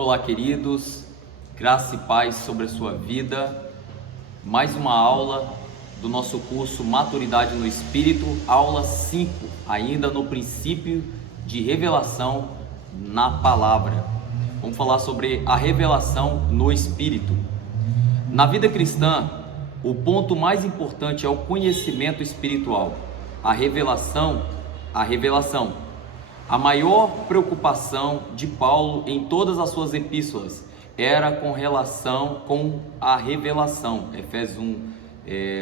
Olá, queridos, graça e paz sobre a sua vida. Mais uma aula do nosso curso Maturidade no Espírito, aula 5, ainda no princípio de revelação na palavra. Vamos falar sobre a revelação no Espírito. Na vida cristã, o ponto mais importante é o conhecimento espiritual, a revelação. A maior preocupação de Paulo em todas as suas epístolas era com relação com a revelação. Efésios 1,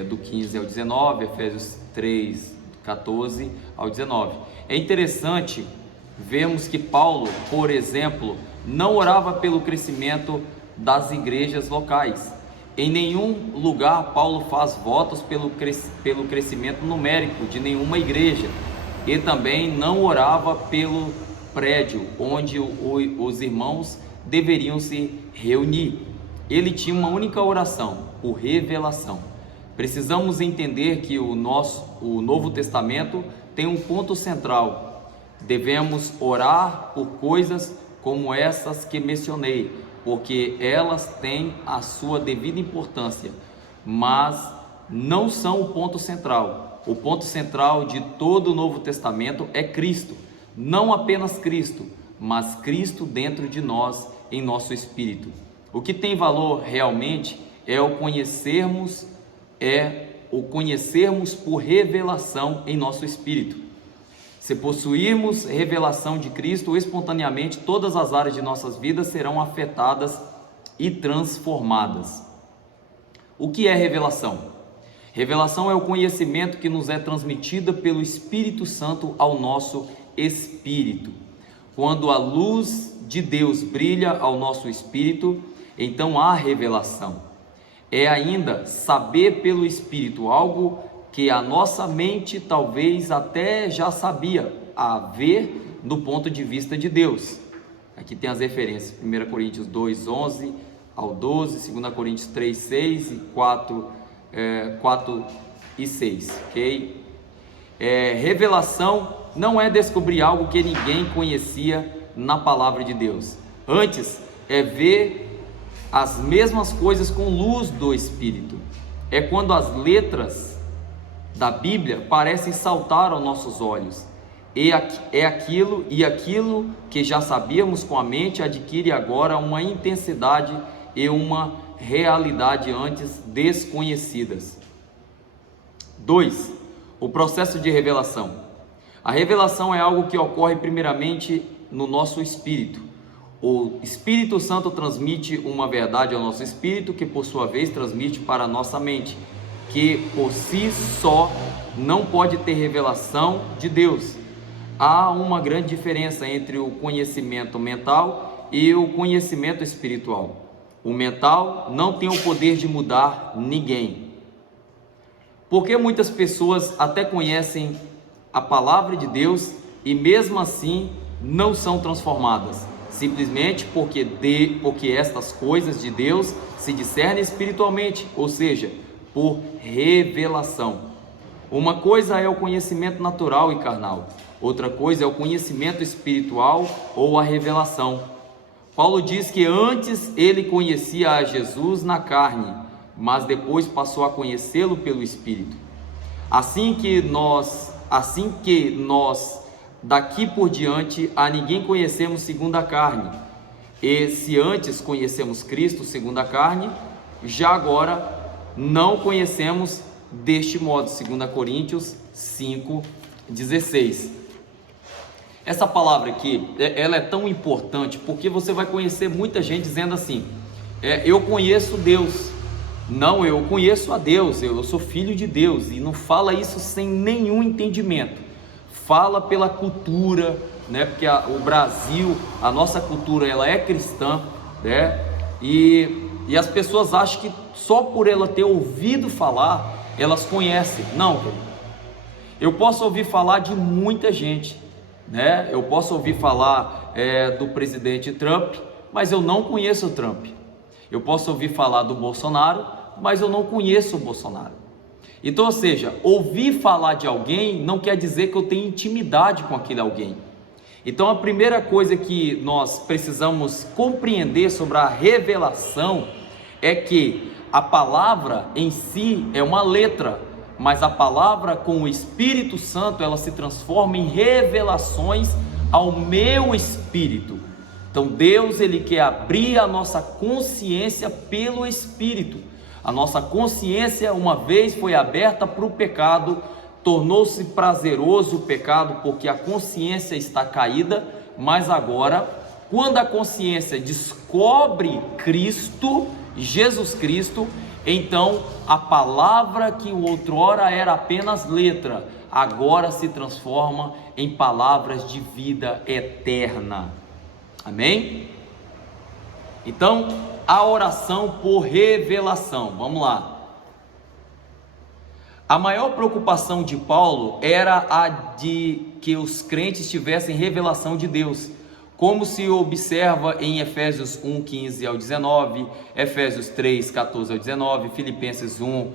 do 15 ao 19, Efésios 3, do 14 ao 19. É interessante vermos que Paulo, por exemplo, não orava pelo crescimento das igrejas locais. Em nenhum lugar Paulo faz votos pelo crescimento numérico de nenhuma igreja. E também não orava pelo prédio onde os irmãos deveriam se reunir. Ele tinha uma única oração, por revelação. Precisamos entender que o Novo Testamento tem um ponto central. Devemos orar por coisas como essas que mencionei, porque elas têm a sua devida importância, mas não são o ponto central. O ponto central de todo o Novo Testamento é Cristo. Não apenas Cristo, mas Cristo dentro de nós, em nosso espírito. O que tem valor realmente é o conhecermos por revelação em nosso espírito. Se possuirmos revelação de Cristo, espontaneamente todas as áreas de nossas vidas serão afetadas e transformadas. O que é revelação? Revelação é o conhecimento que nos é transmitido pelo Espírito Santo ao nosso espírito. Quando a luz de Deus brilha ao nosso espírito, então há revelação. É ainda saber pelo Espírito algo que a nossa mente talvez até já sabia, a ver do ponto de vista de Deus. Aqui tem as referências, 1 Coríntios 2, 11 ao 12, 2 Coríntios 3, 6 e 4 e 6, ok? Revelação não é descobrir algo que ninguém conhecia na palavra de Deus. Antes, é ver as mesmas coisas com luz do Espírito. É quando as letras da Bíblia parecem saltar aos nossos olhos. Aquilo que já sabíamos com a mente adquire agora uma intensidade e uma realidade antes desconhecidas. 2. O processo de revelação. A revelação é algo que ocorre primeiramente no nosso espírito. O Espírito Santo transmite uma verdade ao nosso espírito, que por sua vez transmite para a nossa mente, que por si só não pode ter revelação de Deus. Há uma grande diferença entre o conhecimento mental e o conhecimento espiritual. O mental não tem o poder de mudar ninguém. Porque muitas pessoas até conhecem a palavra de Deus e mesmo assim não são transformadas, simplesmente porque estas coisas de Deus se discernem espiritualmente, ou seja, por revelação. Uma coisa é o conhecimento natural e carnal, outra coisa é o conhecimento espiritual ou a revelação. Paulo diz que antes ele conhecia a Jesus na carne, mas depois passou a conhecê-lo pelo Espírito. Assim que nós daqui por diante a ninguém conhecemos segundo a carne. E se antes conhecemos Cristo segundo a carne, já agora não conhecemos deste modo, 2 Coríntios 5:16. Essa palavra aqui, ela é tão importante porque você vai conhecer muita gente dizendo assim, eu conheço Deus. Não, eu conheço a Deus, eu sou filho de Deus, e não fala isso sem nenhum entendimento. Fala pela cultura, né? Porque o Brasil, a nossa cultura, ela é cristã, né? E as pessoas acham que só por ela ter ouvido falar, elas conhecem. Não, eu posso ouvir falar de muita gente, né? Eu posso ouvir falar do presidente Trump, mas eu não conheço o Trump. Eu posso ouvir falar do Bolsonaro, mas eu não conheço o Bolsonaro. Então, ou seja, ouvir falar de alguém não quer dizer que eu tenho intimidade com aquele alguém. Então, a primeira coisa que nós precisamos compreender sobre a revelação é que a palavra em si é uma letra, mas a palavra com o Espírito Santo, ela se transforma em revelações ao meu espírito. Então Deus, ele quer abrir a nossa consciência pelo Espírito. A nossa consciência, uma vez foi aberta para o pecado, tornou-se prazeroso o pecado, porque a consciência está caída, mas agora, quando a consciência descobre Cristo, Jesus Cristo, então a palavra que outrora era apenas letra, agora se transforma em palavras de vida eterna. Amém? Então, a oração por revelação, vamos lá. A maior preocupação de Paulo era a de que os crentes tivessem revelação de Deus, como se observa em Efésios 1, 15 ao 19, Efésios 3, 14 ao 19, Filipenses 1,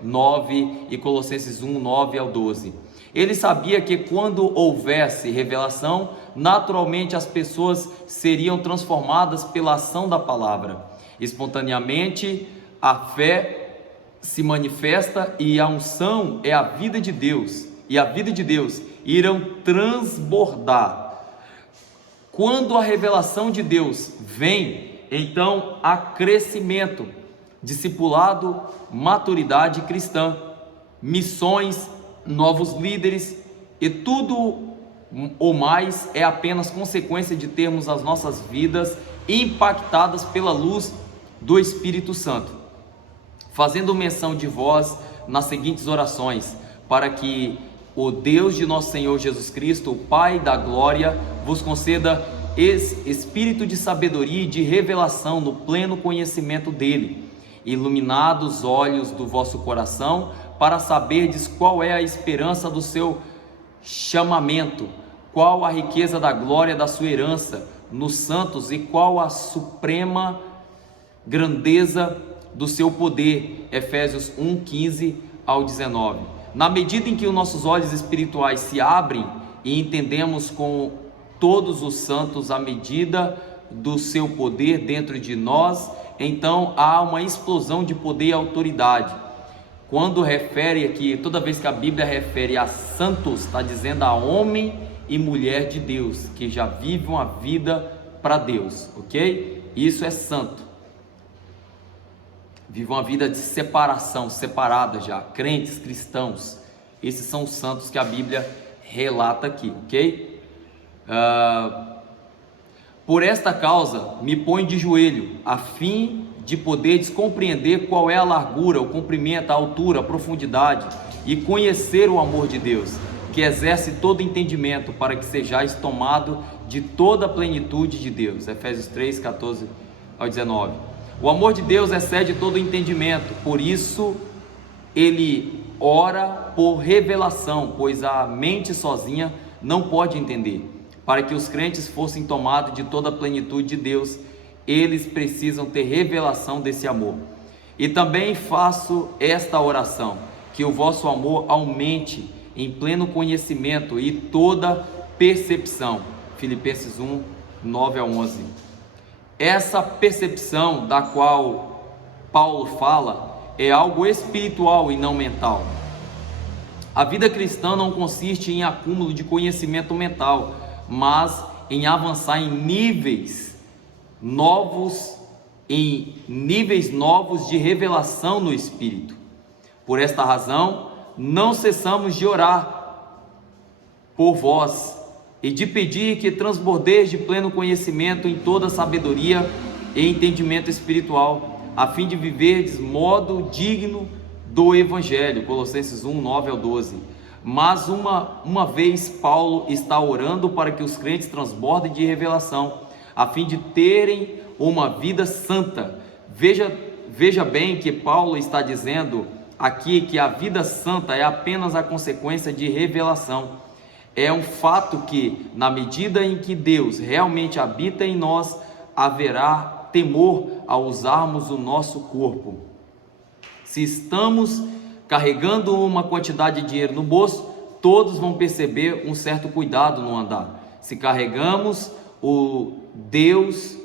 9 e Colossenses 1, 9 ao 12. Ele sabia que quando houvesse revelação, naturalmente as pessoas seriam transformadas pela ação da palavra. Espontaneamente, a fé se manifesta e a unção é a vida de Deus, e a vida de Deus irão transbordar. Quando a revelação de Deus vem, então há crescimento, discipulado, maturidade cristã, missões, novos líderes, e tudo ou mais é apenas consequência de termos as nossas vidas impactadas pela luz do Espírito Santo. Fazendo menção de vós nas seguintes orações, para que o Deus de nosso Senhor Jesus Cristo, o Pai da glória, vos conceda espírito de sabedoria e de revelação no pleno conhecimento dele, iluminados os olhos do vosso coração, para saberdes qual é a esperança do seu chamamento, qual a riqueza da glória da sua herança nos santos e qual a suprema grandeza do seu poder. Efésios 1, 15 ao 19. Na medida em que os nossos olhos espirituais se abrem e entendemos com todos os santos a medida do seu poder dentro de nós, então há uma explosão de poder e autoridade. Quando refere aqui, toda vez que a Bíblia refere a santos, está dizendo a homem e mulher de Deus, que já vivem uma vida para Deus, ok? Isso é santo. Vive uma vida de separação, separada já, crentes, cristãos. Esses são os santos que a Bíblia relata aqui, ok? Por esta causa me ponho de joelho, a fim de poderes compreender qual é a largura, o comprimento, a altura, a profundidade, e conhecer o amor de Deus, que exerce todo entendimento, para que sejais tomado de toda a plenitude de Deus. Efésios 3, 14 ao 19. O amor de Deus excede todo entendimento, por isso ele ora por revelação, pois a mente sozinha não pode entender. Para que os crentes fossem tomados de toda a plenitude de Deus, eles precisam ter revelação desse amor. E também faço esta oração, que o vosso amor aumente em pleno conhecimento e toda percepção. Filipenses 1, 9 a 11. Essa percepção da qual Paulo fala é algo espiritual e não mental. A vida cristã não consiste em acúmulo de conhecimento mental, mas em avançar em níveis novos de revelação no Espírito. Por esta razão, não cessamos de orar por vós e de pedir que transbordeis de pleno conhecimento em toda sabedoria e entendimento espiritual, a fim de viverdes modo digno do Evangelho. Colossenses 1, 9 ao 12. Mas uma vez Paulo está orando para que os crentes transbordem de revelação, a fim de terem uma vida santa. Veja bem que Paulo está dizendo aqui que a vida santa é apenas a consequência de revelação. É um fato que, na medida em que Deus realmente habita em nós, haverá temor ao usarmos o nosso corpo. Se estamos carregando uma quantidade de dinheiro no bolso, todos vão perceber um certo cuidado no andar. Se carregamos o Deus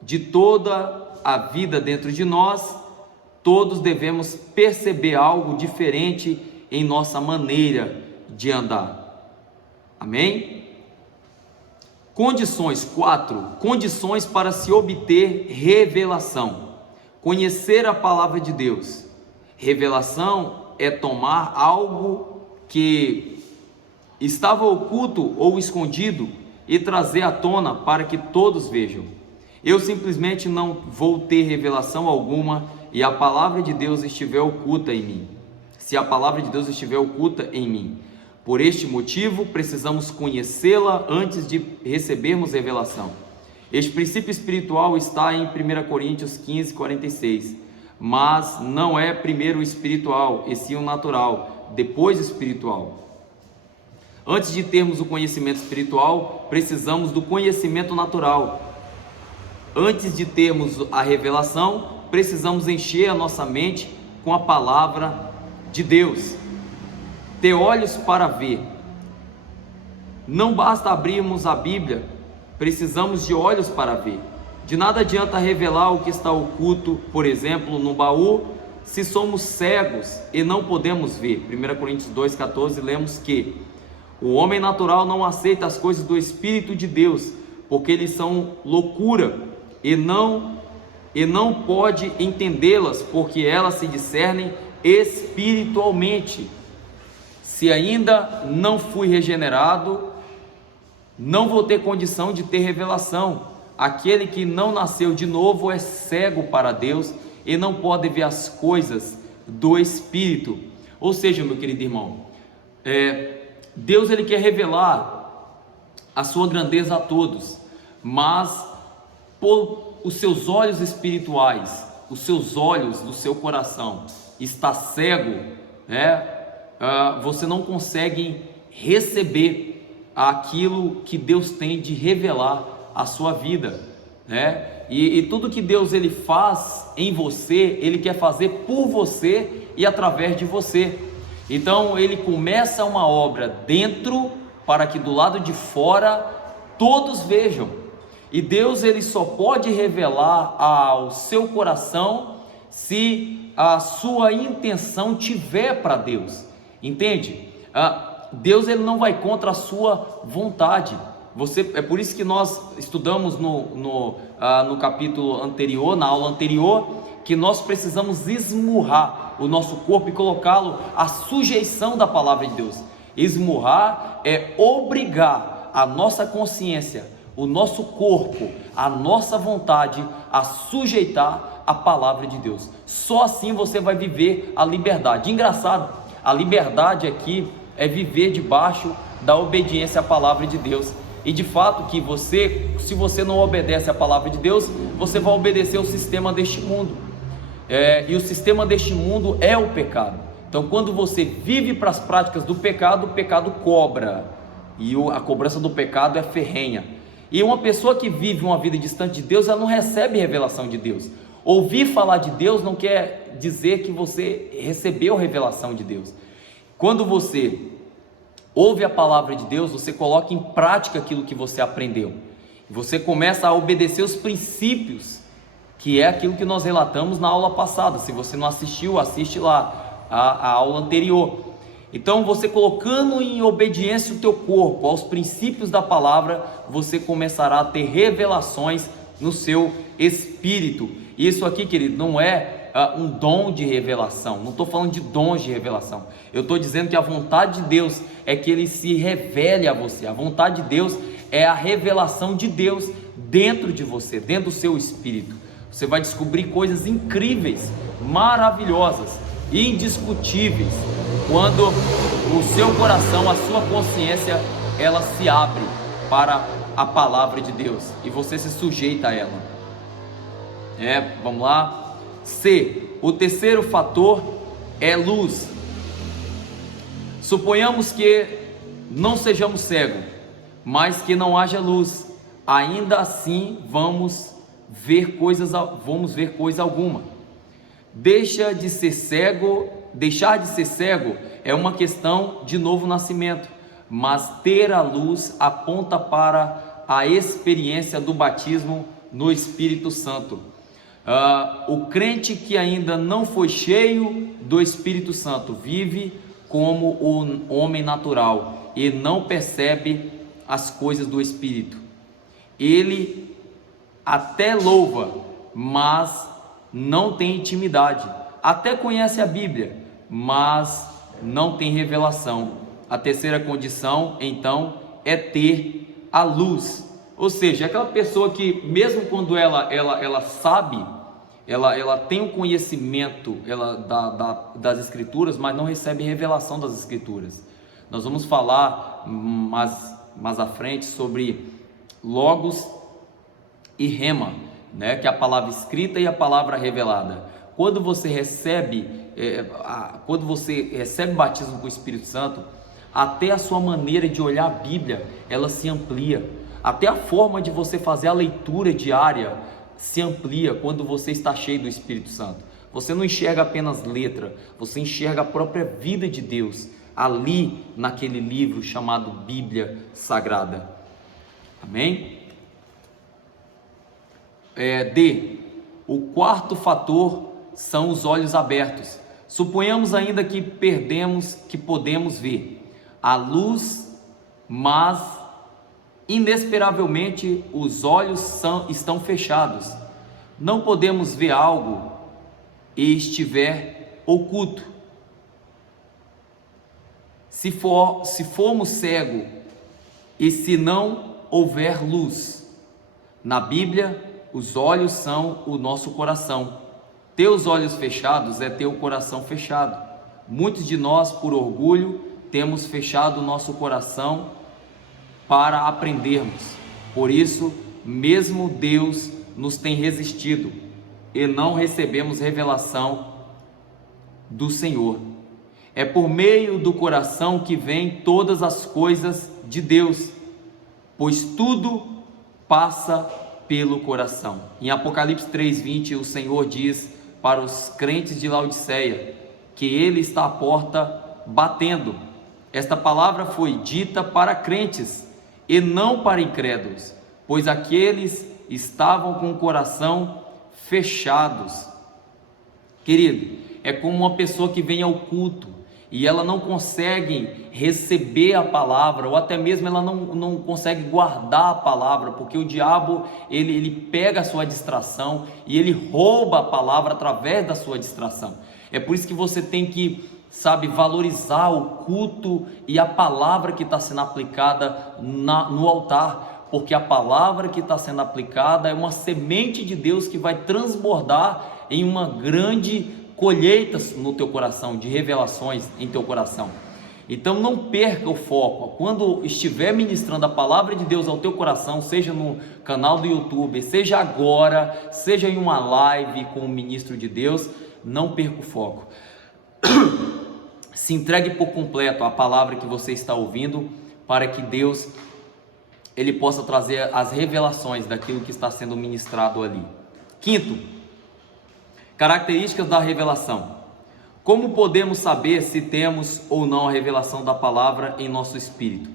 de toda a vida dentro de nós, todos devemos perceber algo diferente em nossa maneira de andar. Amém? Condições, 4. Condições para se obter revelação. Conhecer a palavra de Deus. Revelação é tomar algo que estava oculto ou escondido e trazer à tona para que todos vejam. Eu simplesmente não vou ter revelação alguma e a palavra de Deus estiver oculta em mim. Se a palavra de Deus estiver oculta em mim. Por este motivo, precisamos conhecê-la antes de recebermos revelação. Este princípio espiritual está em 1 Coríntios 15, 46. Mas não é primeiro o espiritual, e sim o natural, depois o espiritual. Antes de termos o conhecimento espiritual, precisamos do conhecimento natural. Antes de termos a revelação, precisamos encher a nossa mente com a palavra de Deus. Ter olhos para ver. Não basta abrirmos a Bíblia, precisamos de olhos para ver. De nada adianta revelar o que está oculto, por exemplo, no baú, se somos cegos e não podemos ver. 1 Coríntios 2,14 lemos que o homem natural não aceita as coisas do Espírito de Deus, porque eles são loucura e não pode entendê-las, porque elas se discernem espiritualmente. Se ainda não fui regenerado, não vou ter condição de ter revelação. Aquele que não nasceu de novo é cego para Deus e não pode ver as coisas do Espírito. Ou seja, meu querido irmão, Deus ele quer revelar a sua grandeza a todos, mas por os seus olhos espirituais, os seus olhos do seu coração está cego, você não consegue receber aquilo que Deus tem de revelar a sua vida, e tudo que Deus ele faz em você, ele quer fazer por você e através de você. Então ele começa uma obra dentro para que do lado de fora todos vejam. E Deus ele só pode revelar ao seu coração se a sua intenção tiver para Deus. Entende? Deus ele não vai contra a sua vontade. É por isso que nós estudamos no capítulo anterior, na aula anterior, que nós precisamos esmurrar o nosso corpo e colocá-lo à sujeição da palavra de Deus. Esmurrar é obrigar a nossa consciência, o nosso corpo, a nossa vontade a sujeitar a palavra de Deus. Só assim você vai viver a liberdade. Engraçado, a liberdade aqui é viver debaixo da obediência à palavra de Deus. E de fato que se você não obedece à palavra de Deus, você vai obedecer ao sistema deste mundo. E o sistema deste mundo é o pecado. Então quando você vive para as práticas do pecado, o pecado cobra. E a cobrança do pecado é ferrenha. E uma pessoa que vive uma vida distante de Deus, ela não recebe revelação de Deus. Ouvir falar de Deus não quer dizer que você recebeu revelação de Deus. Quando você ouve a palavra de Deus, você coloca em prática aquilo que você aprendeu. Você começa a obedecer os princípios, que é aquilo que nós relatamos na aula passada. Se você não assistiu, assiste lá a aula anterior. Então você colocando em obediência o teu corpo aos princípios da palavra, você começará a ter revelações no seu espírito. Isso aqui, querido, não é um dom de revelação, não estou falando de dons de revelação, eu estou dizendo que a vontade de Deus é que ele se revele a você. A vontade de Deus é a revelação de Deus dentro de você, dentro do seu espírito. Você vai descobrir coisas incríveis, maravilhosas, indiscutíveis, quando o seu coração, a sua consciência, ela se abre para a palavra de Deus e você se sujeita a ela. Vamos lá. C. O terceiro fator é luz. Suponhamos que não sejamos cegos, mas que não haja luz. Ainda assim vamos ver coisa alguma. Deixa de ser cego deixar de ser cego é uma questão de novo nascimento, mas ter a luz aponta para a experiência do batismo no Espírito Santo. O crente que ainda não foi cheio do Espírito Santo vive como o homem natural e não percebe as coisas do Espírito. Ele até louva, mas não tem intimidade. Até conhece a Bíblia, mas não tem revelação. A terceira condição, então, é ter a luz. Ou seja, aquela pessoa que mesmo quando ela sabe, ela tem um conhecimento das Escrituras, mas não recebe revelação das Escrituras. Nós vamos falar mais à frente sobre Logos e Rema, né? Que é a palavra escrita e a palavra revelada. Quando você recebe batismo com o Espírito Santo, até a sua maneira de olhar a Bíblia, ela se amplia. Até a forma de você fazer a leitura diária se amplia quando você está cheio do Espírito Santo. Você não enxerga apenas letra, você enxerga a própria vida de Deus ali naquele livro chamado Bíblia Sagrada. Amém? O quarto fator são os olhos abertos. Suponhamos ainda que podemos ver a luz, mas inesperavelmente os olhos estão fechados. Não podemos ver algo e estiver oculto. Se formos cegos e se não houver luz, na Bíblia, os olhos são o nosso coração. Ter os olhos fechados é ter o coração fechado. Muitos de nós, por orgulho, temos fechado o nosso coração para aprendermos. Por isso, mesmo Deus nos tem resistido e não recebemos revelação do Senhor. É por meio do coração que vêm todas as coisas de Deus, pois tudo passa pelo coração. Em Apocalipse 3:20, o Senhor diz para os crentes de Laodiceia que Ele está à porta batendo. Esta palavra foi dita para crentes e não para incrédulos, pois aqueles estavam com o coração fechados. Querido, é como uma pessoa que vem ao culto e ela não consegue receber a palavra, ou até mesmo ela não consegue guardar a palavra, porque o diabo ele pega a sua distração e ele rouba a palavra através da sua distração. É por isso que você tem que, valorizar o culto e a palavra que está sendo aplicada no altar, porque a palavra que está sendo aplicada é uma semente de Deus que vai transbordar em uma grande colheita no teu coração, de revelações em teu coração. Então não perca o foco. Quando estiver ministrando a palavra de Deus ao teu coração, seja no canal do YouTube, seja agora, seja em uma live com o ministro de Deus, não perca o foco. Se entregue por completo à palavra que você está ouvindo, para que Deus ele possa trazer as revelações daquilo que está sendo ministrado ali. Quinto, características da revelação. Como podemos saber se temos ou não a revelação da palavra em nosso espírito?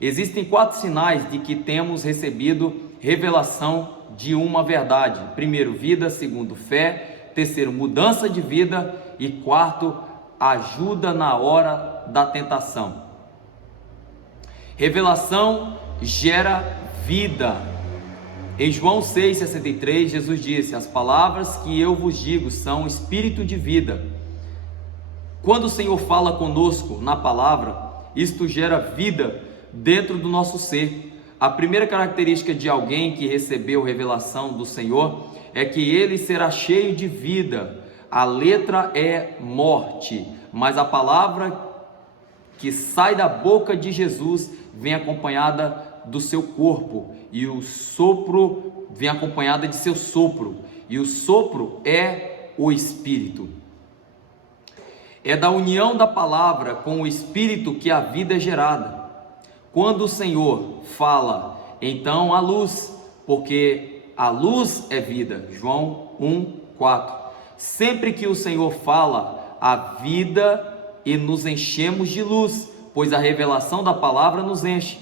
Existem 4 sinais de que temos recebido revelação de uma verdade. Primeiro, vida. Segundo, fé. Terceiro, mudança de vida. E quarto, ajuda na hora da tentação. Revelação gera vida. Em João 6,63, Jesus disse: as palavras que eu vos digo são espírito de vida. Quando o Senhor fala conosco na palavra, isto gera vida dentro do nosso ser. A primeira característica de alguém que recebeu revelação do Senhor é que ele será cheio de vida. A letra é morte, mas a palavra que sai da boca de Jesus vem acompanhada do seu corpo, e o sopro vem acompanhada de seu sopro, e o sopro é o Espírito. É da união da palavra com o Espírito que a vida é gerada. Quando o Senhor fala, então há luz, porque a luz é vida. João 1:4. Sempre que o Senhor fala, a vida e nos enchemos de luz, pois a revelação da palavra nos enche.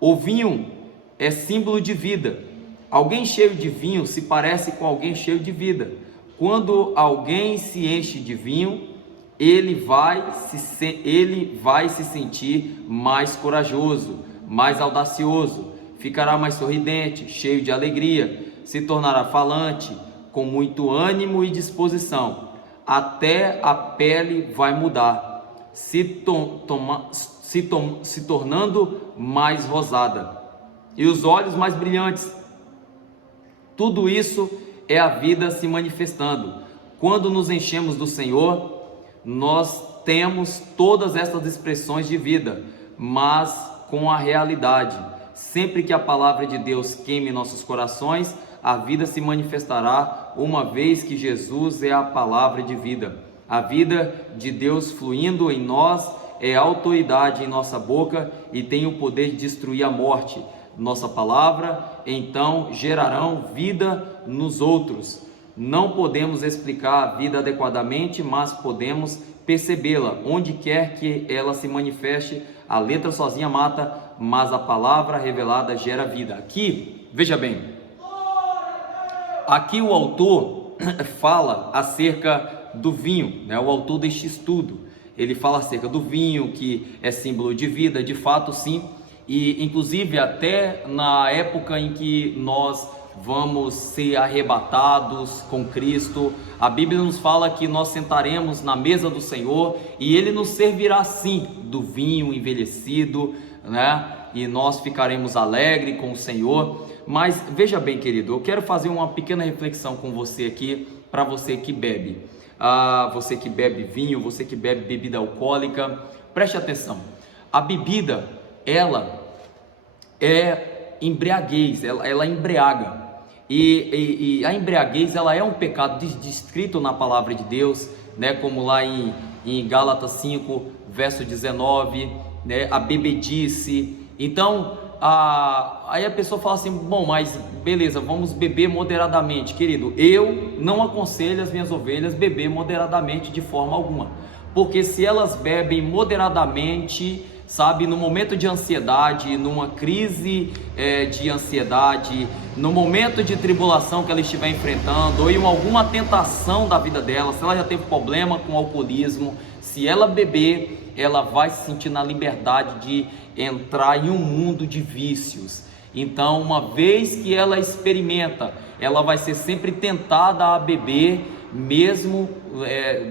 O vinho é símbolo de vida. Alguém cheio de vinho se parece com alguém cheio de vida. Quando alguém se enche de vinho, ele vai se sentir mais corajoso, mais audacioso, ficará mais sorridente, cheio de alegria, se tornará falante, com muito ânimo e disposição. Até a pele vai mudar, se tornando mais rosada, e os olhos mais brilhantes. Tudo isso é a vida se manifestando. Quando nos enchemos do Senhor, nós temos todas essas expressões de vida, mas com a realidade. Sempre que a palavra de Deus queime em nossos corações, a vida se manifestará, uma vez que Jesus é a palavra de vida. A vida de Deus fluindo em nós é autoridade em nossa boca e tem o poder de destruir a morte. Nossa palavra, então, gerarão vida nos outros. Não podemos explicar a vida adequadamente, mas podemos percebê-la. Onde quer que ela se manifeste, a letra sozinha mata, mas a palavra revelada gera vida. Aqui, veja bem, aqui o autor fala acerca do vinho, né? O autor deste estudo, ele fala acerca do vinho, que é símbolo de vida, de fato sim, e inclusive até na época em que nós vamos ser arrebatados com Cristo, a Bíblia nos fala que nós sentaremos na mesa do Senhor e Ele nos servirá sim do vinho envelhecido, né? E nós ficaremos alegres com o Senhor. Mas veja bem, querido, eu quero fazer uma pequena reflexão com você aqui, para você que bebe, você que bebe vinho, você que bebe bebida alcoólica, preste atenção. A bebida, ela é embriaguez, ela embriaga. E a embriaguez, ela é um pecado descrito na palavra de Deus, né? Como lá em Gálatas 5, verso 19, né? A bebedice. Então, aí a pessoa fala assim, bom, mas beleza, vamos beber moderadamente. Querido, eu não aconselho as minhas ovelhas beber moderadamente de forma alguma, porque se elas bebem moderadamente, sabe, no momento de ansiedade, numa crise de ansiedade, no momento de tribulação que ela estiver enfrentando, ou em alguma tentação da vida dela, se ela já teve problema com alcoolismo, se ela beber, ela vai se sentir na liberdade de entrar em um mundo de vícios. Então, uma vez que ela experimenta, ela vai ser sempre tentada a beber, mesmo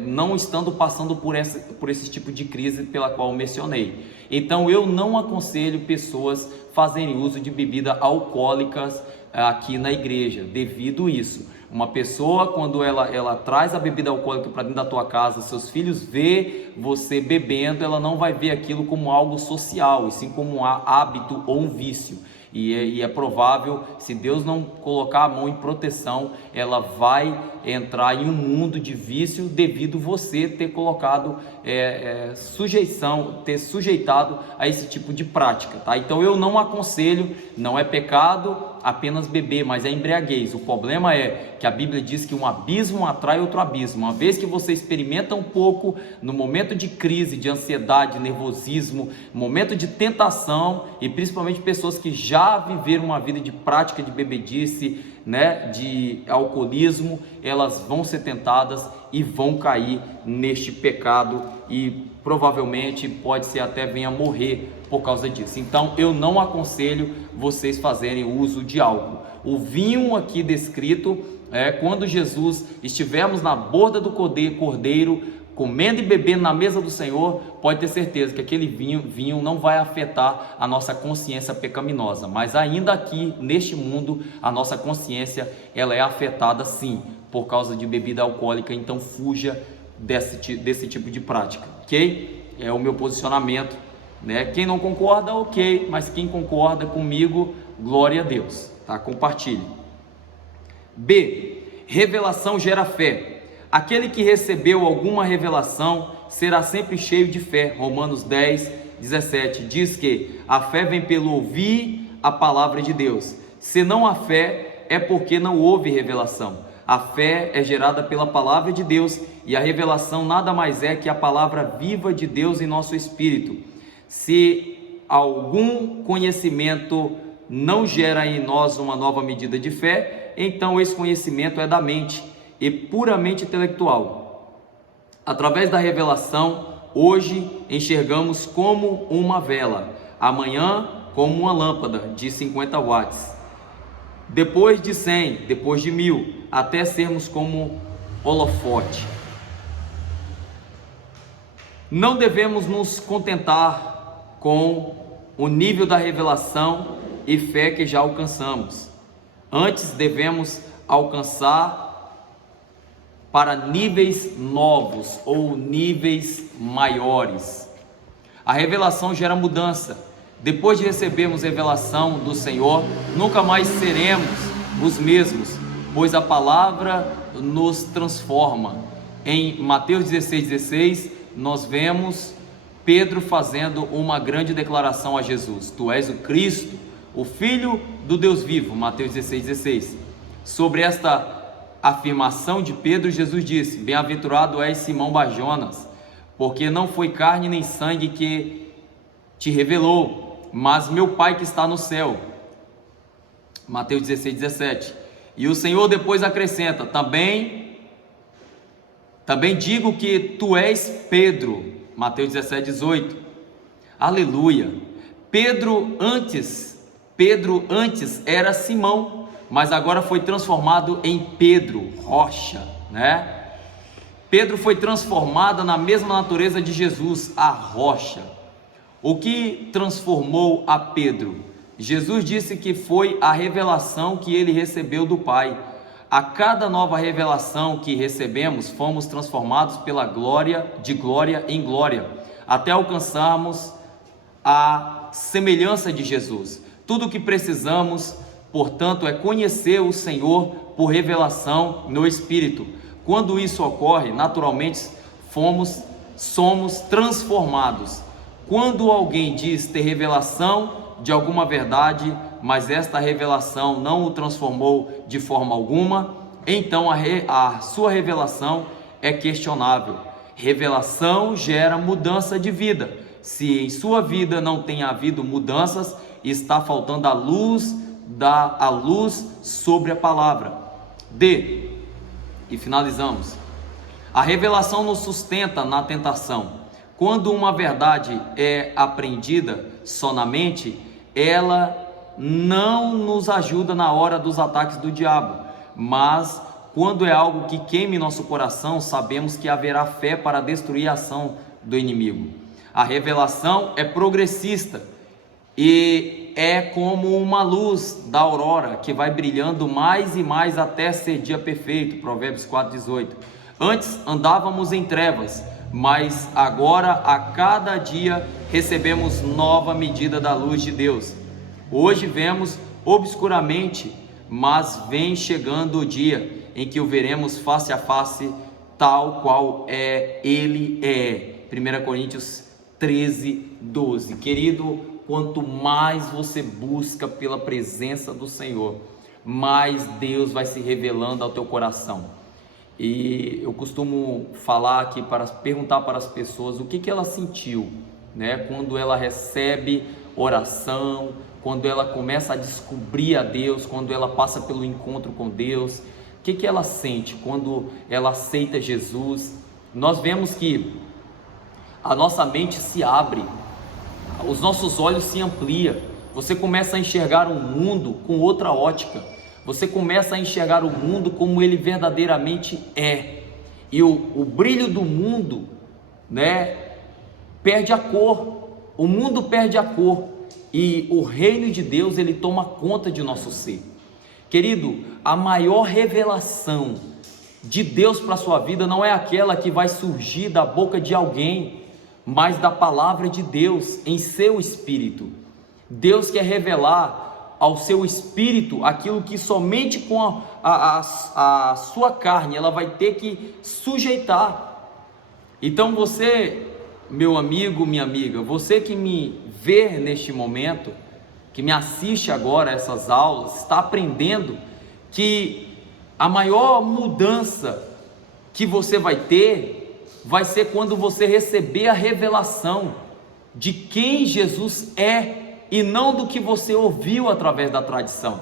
não estando passando por esse tipo de crise pela qual eu mencionei. Então eu não aconselho pessoas fazerem uso de bebidas alcoólicas aqui na igreja, devido a isso. Uma pessoa, quando ela traz a bebida alcoólica para dentro da tua casa, seus filhos vê você bebendo, ela não vai ver aquilo como algo social, e sim como um hábito ou um vício. E é provável, se Deus não colocar a mão em proteção, ela vai entrar em um mundo de vício devido você ter colocado ter sujeitado a esse tipo de prática, tá? Então eu não aconselho, não é pecado apenas beber, mas é embriaguez. O problema é que a Bíblia diz que um abismo atrai outro abismo. Uma vez que você experimenta um pouco, no momento de crise, de ansiedade, nervosismo, momento de tentação, e principalmente pessoas que já viveram uma vida de prática de bebedice, né, de alcoolismo, elas vão ser tentadas e vão cair neste pecado e provavelmente pode ser até venha morrer por causa disso. Então eu não aconselho vocês fazerem uso de álcool. O vinho aqui descrito quando Jesus estivermos na borda do cordeiro, comendo e bebendo na mesa do Senhor, pode ter certeza que aquele vinho não vai afetar a nossa consciência pecaminosa, mas ainda aqui neste mundo a nossa consciência ela é afetada sim por causa de bebida alcoólica. Então fuja desse tipo de prática, ok? É o meu posicionamento, né? Quem não concorda, ok, mas quem concorda comigo, glória a Deus, tá? Compartilhe. B. Revelação gera fé. Aquele que recebeu alguma revelação será sempre cheio de fé. Romanos 10, 17 diz que a fé vem pelo ouvir a palavra de Deus. Se não há fé, é porque não houve revelação. A fé é gerada pela palavra de Deus e a revelação nada mais é que a palavra viva de Deus em nosso espírito. Se algum conhecimento não gera em nós uma nova medida de fé, então esse conhecimento é da mente e puramente intelectual. Através da revelação, hoje enxergamos como uma vela, amanhã como uma lâmpada de 50 watts. Depois de 100, depois de 1000, até sermos como holofote. Não devemos nos contentar com o nível da revelação e fé que já alcançamos. Antes devemos alcançar para níveis novos ou níveis maiores. A revelação gera mudança. Depois de recebermos revelação do Senhor, nunca mais seremos os mesmos, pois a palavra nos transforma. Em Mateus 16,16, nós vemos Pedro fazendo uma grande declaração a Jesus: Tu és o Cristo, o Filho do Deus vivo. Mateus 16,16. Sobre esta afirmação de Pedro, Jesus disse: Bem-aventurado és Simão Barjonas, porque não foi carne nem sangue que te revelou, mas meu Pai que está no céu. Mateus 16,17. E o Senhor depois acrescenta: Também digo que tu és Pedro. Mateus 17,18. Aleluia. Pedro antes era Simão, mas agora foi transformado em Pedro, rocha, né? Pedro foi transformado na mesma natureza de Jesus, a rocha. O que transformou a Pedro? Jesus disse que foi a revelação que ele recebeu do Pai. A cada nova revelação que recebemos, fomos transformados pela glória, de glória em glória, até alcançarmos a semelhança de Jesus. Tudo o que precisamos, portanto, é conhecer o Senhor por revelação no Espírito. Quando isso ocorre, naturalmente, somos transformados. Quando alguém diz ter revelação de alguma verdade, mas esta revelação não o transformou de forma alguma, então a sua revelação é questionável. Revelação gera mudança de vida. Se em sua vida não tem havido mudanças, está faltando a luz sobre a palavra. D. E finalizamos. A revelação nos sustenta na tentação. Quando uma verdade é aprendida só na mente, ela não nos ajuda na hora dos ataques do diabo, mas quando é algo que queime nosso coração, sabemos que haverá fé para destruir a ação do inimigo. A revelação é progressista e é como uma luz da aurora que vai brilhando mais e mais até ser dia perfeito. Provérbios 4,18. Antes andávamos em trevas, mas agora a cada dia recebemos nova medida da luz de Deus. Hoje vemos obscuramente, mas vem chegando o dia em que o veremos face a face, tal qual Ele é. 1 Coríntios 13:12. Querido, quanto mais você busca pela presença do Senhor, mais Deus vai se revelando ao teu coração. E eu costumo falar aqui, perguntar para as pessoas o que ela sentiu, né? Quando ela recebe oração, quando ela começa a descobrir a Deus, quando ela passa pelo encontro com Deus, o que ela sente quando ela aceita Jesus. Nós vemos que a nossa mente se abre, os nossos olhos se ampliam, você começa a enxergar o mundo com outra ótica, você começa a enxergar o mundo como ele verdadeiramente é, e o brilho do mundo, né, perde a cor, o mundo perde a cor, e o reino de Deus, ele toma conta de nosso ser. Querido, a maior revelação de Deus para a sua vida não é aquela que vai surgir da boca de alguém, mas da palavra de Deus em seu espírito. Deus quer revelar ao seu espírito aquilo que somente com a sua carne ela vai ter que sujeitar. Então você, meu amigo, minha amiga, você que me vê neste momento, que me assiste agora a essas aulas, está aprendendo que A maior mudança que você vai ter vai ser quando você receber a revelação de quem Jesus é, e não do que você ouviu através da tradição,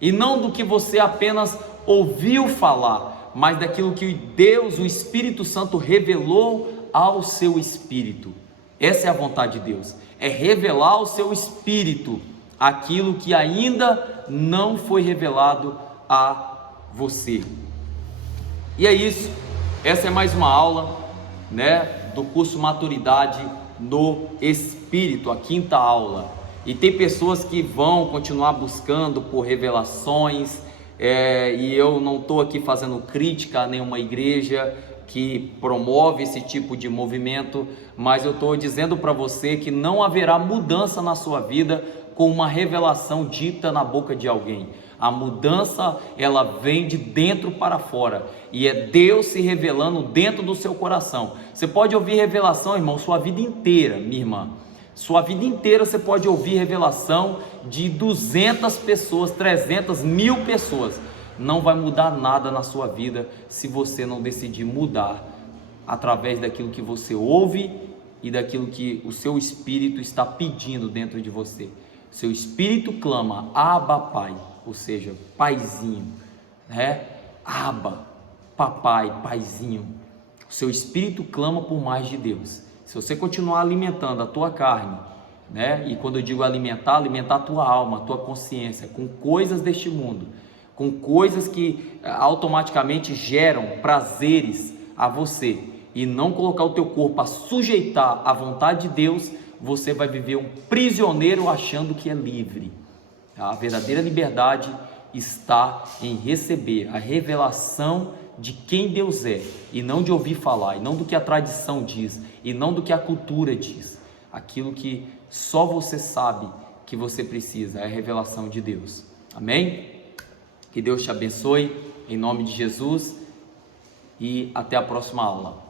e não do que você apenas ouviu falar, mas daquilo que Deus, o Espírito Santo, revelou ao seu espírito. Essa é a vontade de Deus, é revelar ao seu espírito aquilo que ainda não foi revelado a você. E é isso, essa é mais uma aula, do curso Maturidade no Espírito, a 5ª aula. E tem pessoas que vão continuar buscando por revelações, e eu não estou aqui fazendo crítica a nenhuma igreja que promove esse tipo de movimento, mas eu estou dizendo para você que não haverá mudança na sua vida com uma revelação dita na boca de alguém. A mudança, ela vem de dentro para fora, e é Deus se revelando dentro do seu coração. Você pode ouvir revelação, irmão, sua vida inteira, minha irmã. Sua vida inteira você pode ouvir revelação de 200 pessoas, 300, 1000 pessoas. Não vai mudar nada na sua vida se você não decidir mudar através daquilo que você ouve e daquilo que o seu espírito está pedindo dentro de você. Seu espírito clama, Abba, Pai, ou seja, paizinho, Abba, papai, paizinho. O seu espírito clama por mais de Deus. Se você continuar alimentando a tua carne, e quando eu digo alimentar a tua alma, a tua consciência, com coisas deste mundo, com coisas que automaticamente geram prazeres a você, e não colocar o teu corpo a sujeitar à vontade de Deus, você vai viver um prisioneiro achando que é livre. A verdadeira liberdade está em receber a revelação de quem Deus é, e não de ouvir falar, e não do que a tradição diz, e não do que a cultura diz. Aquilo que só você sabe que você precisa é a revelação de Deus. Amém? Que Deus te abençoe, em nome de Jesus, e até a próxima aula.